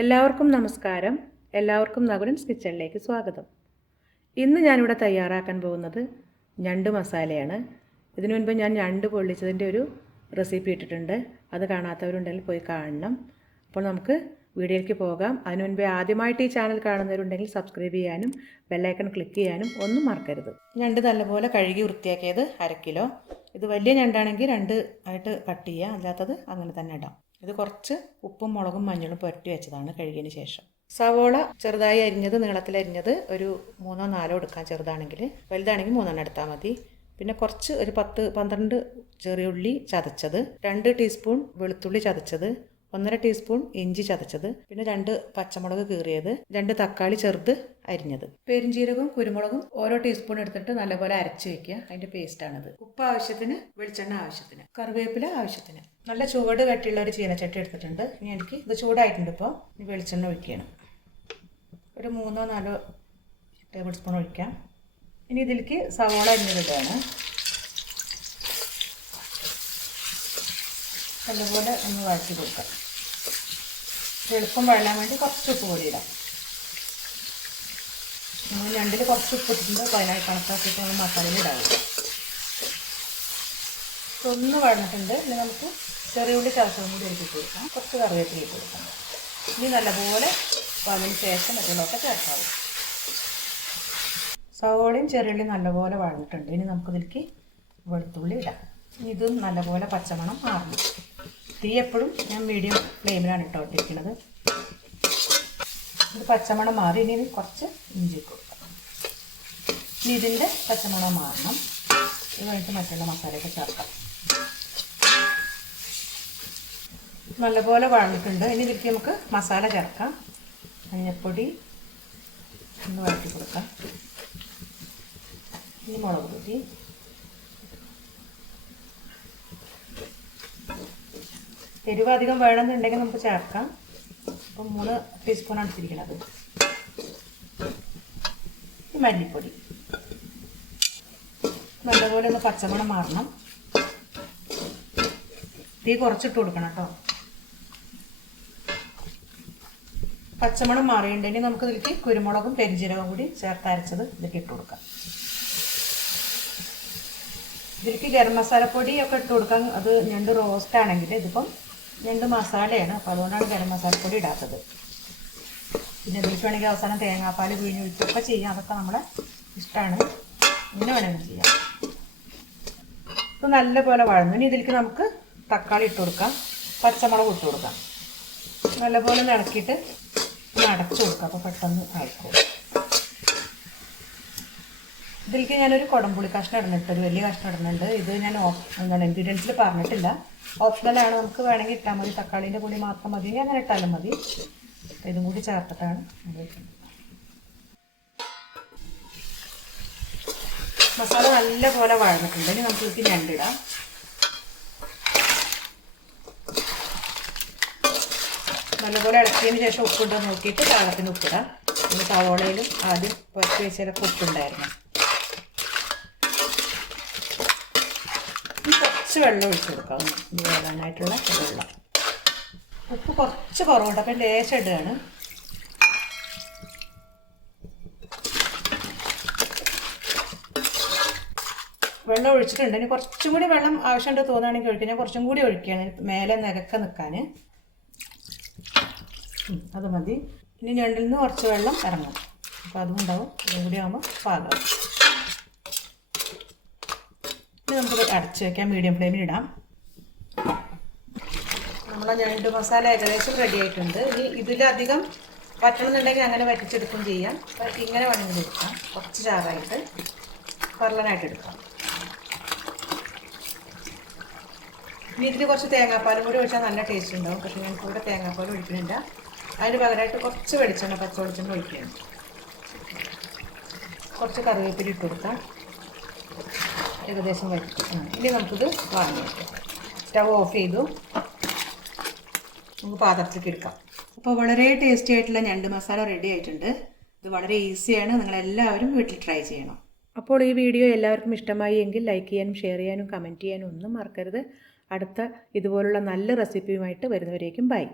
എല്ലാവർക്കും നമസ്കാരം. എല്ലാവർക്കും നകുലൻസ് കിച്ചണിലേക്ക് സ്വാഗതം. ഇന്ന് ഞാനിവിടെ തയ്യാറാക്കാൻ പോകുന്നത് ഞണ്ട് മസാലയാണ്. ഇതിനു മുൻപ് ഞാൻ ഞണ്ട് പൊള്ളിച്ചതിൻ്റെ ഒരു റെസിപ്പി ഇട്ടിട്ടുണ്ട്. അത് കാണാത്തവരുണ്ടെങ്കിൽ പോയി കാണണം. അപ്പോൾ നമുക്ക് വീഡിയോയിലേക്ക് പോകാം. അതിനു മുൻപേ ആദ്യമായിട്ട് ഈ ചാനൽ കാണുന്നവരുണ്ടെങ്കിൽ സബ്സ്ക്രൈബ് ചെയ്യാനും ബെല്ലൈക്കൺ ക്ലിക്ക് ചെയ്യാനും ഒന്നും മറക്കരുത്. ഞണ്ട് നല്ലപോലെ കഴുകി വൃത്തിയാക്കിയത് 1/2 കിലോ. ഇത് വലിയ ഞണ്ടാണെങ്കിൽ 2 ആയിട്ട് കട്ട് ചെയ്യുക, അല്ലാത്തത് അങ്ങനെ തന്നെ ഇടാം. ഇത് കുറച്ച് ഉപ്പും മുളകും മഞ്ഞളും പുരട്ടി വെച്ചതാണ് കഴുകിയതിന് ശേഷം. സവോള ചെറുതായി അരിഞ്ഞത്, നീളത്തിലരിഞ്ഞത് ഒരു 3-4 എടുക്കാം. ചെറുതാണെങ്കിൽ, വലുതാണെങ്കിൽ 3 എടുത്താൽ മതി. പിന്നെ കുറച്ച് ഒരു 10-12 ചെറിയുള്ളി ചതച്ചത്, 2 ടീസ്പൂൺ വെളുത്തുള്ളി ചതച്ചത്, 1.5 ടീസ്പൂൺ ഇഞ്ചി ചതച്ചത്, പിന്നെ 2 പച്ചമുളക് കീറിയത്, 2 തക്കാളി ചെറുത് അരിഞ്ഞത്, പെരിഞ്ചീരകവും കുരുമുളകും ഓരോ ടീസ്പൂൺ എടുത്തിട്ട് നല്ലപോലെ അരച്ച് വെക്കുക. അതിൻ്റെ പേസ്റ്റാണിത്. ഉപ്പ് ആവശ്യത്തിന്, വെളിച്ചെണ്ണ ആവശ്യത്തിന്, കറിവേപ്പില ആവശ്യത്തിന്. നല്ല ചുവട് കട്ടിയുള്ള ഒരു ചീനച്ചട്ടി എടുത്തിട്ടുണ്ട്. ഇനി എനിക്ക് ഇത് ചൂടായിട്ടുണ്ട്. ഇപ്പോൾ ഇനി വെളിച്ചെണ്ണ ഒഴിക്കണം. ഒരു 3-4 ടേബിൾ സ്പൂൺ ഒഴിക്കാം. ഇനി ഇതിലേക്ക് സവോള അരിഞ്ഞിടുകയാണ്. നല്ലപോലെ ഒന്ന് വഴറ്റി കൊടുക്കാം. എളുപ്പം വഴലാൻ വേണ്ടി കുറച്ച് ഉപ്പ് പൊടി ഇടാം. നമ്മൾ ഞണ്ടിൽ കുറച്ച് ഉപ്പ് ഇട്ടിട്ടുണ്ട്. അപ്പോൾ അതിനായി കണക്കാക്കിയിട്ട് നമ്മൾ മസാലയിൽ ഇടാവും. ഒന്ന് വഴന്നിട്ടുണ്ട്. ഇനി നമുക്ക് ചെറിയുള്ളി ചതച്ചതും കൂടി ഇട്ട് കൊടുക്കാം. കുറച്ച് കറിവേപ്പില ഇട്ട് കൊടുക്കാം. ഇനി നല്ലപോലെ വഴന്നതിന് ശേഷം മറ്റുള്ളതൊക്കെ ചേർക്കാവും. സവോളയും ചെറിയുള്ളിയും നല്ലപോലെ വഴന്നിട്ടുണ്ട്. ഇനി നമുക്കിതിലേക്ക് വെളുത്തുള്ളി ഇടാം. ഇതും നല്ലപോലെ പച്ചമണം മാറണം. തീ എപ്പോഴും ഞാൻ മീഡിയം ഫ്ലെയിമിലാണ് ഇട്ടിരിക്കുന്നത്. ഇത് പച്ചമണം മാറി. ഇനി കുറച്ച് ഇഞ്ചി കൊടുക്കാം. ഇനി ഇതിൻ്റെ പച്ചമണം മാറണം. ഇത് കഴിഞ്ഞിട്ട് മറ്റുള്ള മസാലയൊക്കെ ചേർക്കാം. നല്ലപോലെ വഴന്നിട്ടുണ്ട്. ഇനി ഇതിലേക്ക് നമുക്ക് മസാല ചേർക്കാം. മഞ്ഞൾപ്പൊടി ഒന്ന് വഴറ്റി കൊടുക്കാം. ഇനി മുളക് പൊടി, എരിവ് അധികം വേണമെന്നുണ്ടെങ്കിൽ നമുക്ക് ചേർക്കാം. ഇപ്പം 3 ടീസ്പൂണാണ് ഇട്ടിരിക്കുന്നത്. മല്ലിപ്പൊടി നല്ലപോലെ ഒന്ന് പച്ചമണം മാറണം. തീ കുറച്ചിട്ട് കൊടുക്കണം കേട്ടോ. പച്ചമണം മാറിയിട്ടുണ്ടെങ്കിൽ നമുക്ക് ഇതിലേക്ക് കുരുമുളകും പെരിഞ്ചീരകവും കൂടി ചേർത്ത് അരച്ചത് ഇതിലേക്ക് ഇട്ട് കൊടുക്കാം. ഇതിലേക്ക് ഗരം മസാലപ്പൊടി ഒക്കെ ഇട്ട് കൊടുക്കാം. അത് ഞണ്ട് റോസ്റ്റ് ആണെങ്കിൽ, ഇതിപ്പം ഞണ്ട് മസാലയാണ്, അപ്പോൾ അതുകൊണ്ടാണ് ഗരം മസാലപ്പൊടി ഇടാത്തത്. പിന്നെ ഇതിലേക്ക് വേണമെങ്കിൽ അവസാനം തേങ്ങാപ്പാൽ പിഴിഞ്ഞ് ഒഴിക്കുകയൊക്കെ ചെയ്യാം. അതൊക്കെ നമ്മളെ ഇഷ്ടമാണ്. ഇങ്ങനെ വേണമെങ്കിൽ ചെയ്യാം. ഇത് നല്ലപോലെ വഴന്നു. ഇനി ഇതിലേക്ക് നമുക്ക് തക്കാളി ഇട്ട് കൊടുക്കാം, പച്ചമുളക് ഇട്ട് കൊടുക്കാം. നല്ലപോലെ ഇളക്കിയിട്ട് ഒന്ന് അടച്ചു കൊടുക്കാം. അപ്പോൾ പെട്ടെന്ന് ആയിക്കോളും. ഇതിലേക്ക് ഞാനൊരു കുടംപുളി കഷ്ണം ഇടുന്നുണ്ട്. ഒരു വലിയ കഷ്ണം ഇടുന്നുണ്ട്. ഇത് ഞാൻ ഇൻഗ്രീഡിയൻസിൽ പറഞ്ഞിട്ടില്ല, ഓപ്ഷണലാണ്. നമുക്ക് വേണമെങ്കിൽ ഇട്ടാൽ മതി. തക്കാളീൻ്റെ പൊടി മാത്രം മതി, അങ്ങനെ ഇട്ടാലും മതി. ഇതും കൂടി ചേർത്തിട്ടാണ് മസാല നല്ലപോലെ വഴന്നിട്ടുണ്ട്. ഇനി നമുക്ക് ഇതിലേക്ക് ഞണ്ടിടാം. നല്ലപോലെ ഇളക്കിയതിന് ശേഷം ഉപ്പിട്ട് നോക്കിയിട്ട് പാകത്തിന് ഉപ്പിടാം. പിന്നെ സവോളയിലും ആദ്യം പുരട്ടി വെച്ചതൊക്കെ ഉപ്പുണ്ടായിരുന്നു. കുറച്ച് വെള്ളം ഒഴിച്ച് കൊടുക്കാം. ഇത് വേകാനായിട്ടുള്ള വെള്ളം. ഉപ്പ് കുറച്ച് കുറവുണ്ട്, അപ്പം ലേശം ഇടുകയാണ്. വെള്ളം ഒഴിച്ചിട്ടുണ്ട്. ഇനി കുറച്ചും കൂടി വെള്ളം ആവശ്യമുണ്ട് തോന്നുകയാണെങ്കിൽ ഒഴിക്കുക. ഞാൻ കുറച്ചും കൂടി ഒഴിക്കുകയാണ്, മേലെ നിരക്ക നിൽക്കാൻ. അത് മതി. ഇനി ഞണ്ടിൽ നിന്ന് കുറച്ച് വെള്ളം ഇറങ്ങും. അപ്പോൾ അതും ഉണ്ടാവും. ഇതും കൂടി ആകുമ്പോൾ പാകം. ഇനി നമുക്കത് അടച്ച് വയ്ക്കാം. മീഡിയം ഫ്ലെയിമിൽ ഇടാം. നമ്മളെ ഞണ്ട് മസാല ഏകദേശം റെഡി ആയിട്ടുണ്ട്. ഇനി ഇതിലധികം പറ്റണമെന്നുണ്ടെങ്കിൽ അങ്ങനെ വറ്റിച്ചെടുക്കും ചെയ്യാം. അപ്പം ഇങ്ങനെ വേണമെങ്കിൽ എടുക്കാം. കുറച്ച് ചാറായിട്ട് പരലനായിട്ട് എടുക്കാം. ഇനി ഇതിൽ കുറച്ച് തേങ്ങാപ്പാലും കൂടി ഒഴിച്ചാൽ നല്ല ടേസ്റ്റ് ഉണ്ടാവും. പക്ഷേ ഞങ്ങൾക്കിവിടെ തേങ്ങാപ്പാൽ ഒഴിക്കുന്നില്ല. അതിന് പകരമായിട്ട് കുറച്ച് വെളിച്ചെണ്ണ, പച്ച വെളിച്ചെണ്ണ ഒഴിക്കണം. കുറച്ച് കറിവേപ്പില ഇട്ട് കൊടുക്കാം. ഏകദേശം വറ്റി. ഇനി നമുക്കിത് വാങ്ങി വയ്ക്കാം. സ്റ്റവ് ഓഫ് ചെയ്തു നമുക്ക് പാത്രത്തിലേക്ക് എടുക്കാം. അപ്പോൾ വളരെ ടേസ്റ്റി ആയിട്ടുള്ള ഞണ്ട് മസാല റെഡി ആയിട്ടുണ്ട്. ഇത് വളരെ ഈസിയാണ്. നിങ്ങളെല്ലാവരും വീട്ടിൽ ട്രൈ ചെയ്യണം. അപ്പോൾ ഈ വീഡിയോ എല്ലാവർക്കും ഇഷ്ടമായി എങ്കിൽ ലൈക്ക് ചെയ്യാനും ഷെയർ ചെയ്യാനും കമൻറ്റ് ചെയ്യാനും ഒന്നും മറക്കരുത്. അടുത്ത ഇതുപോലുള്ള നല്ല റെസിപ്പിയുമായിട്ട് വരുന്നവരേക്കും ബൈ.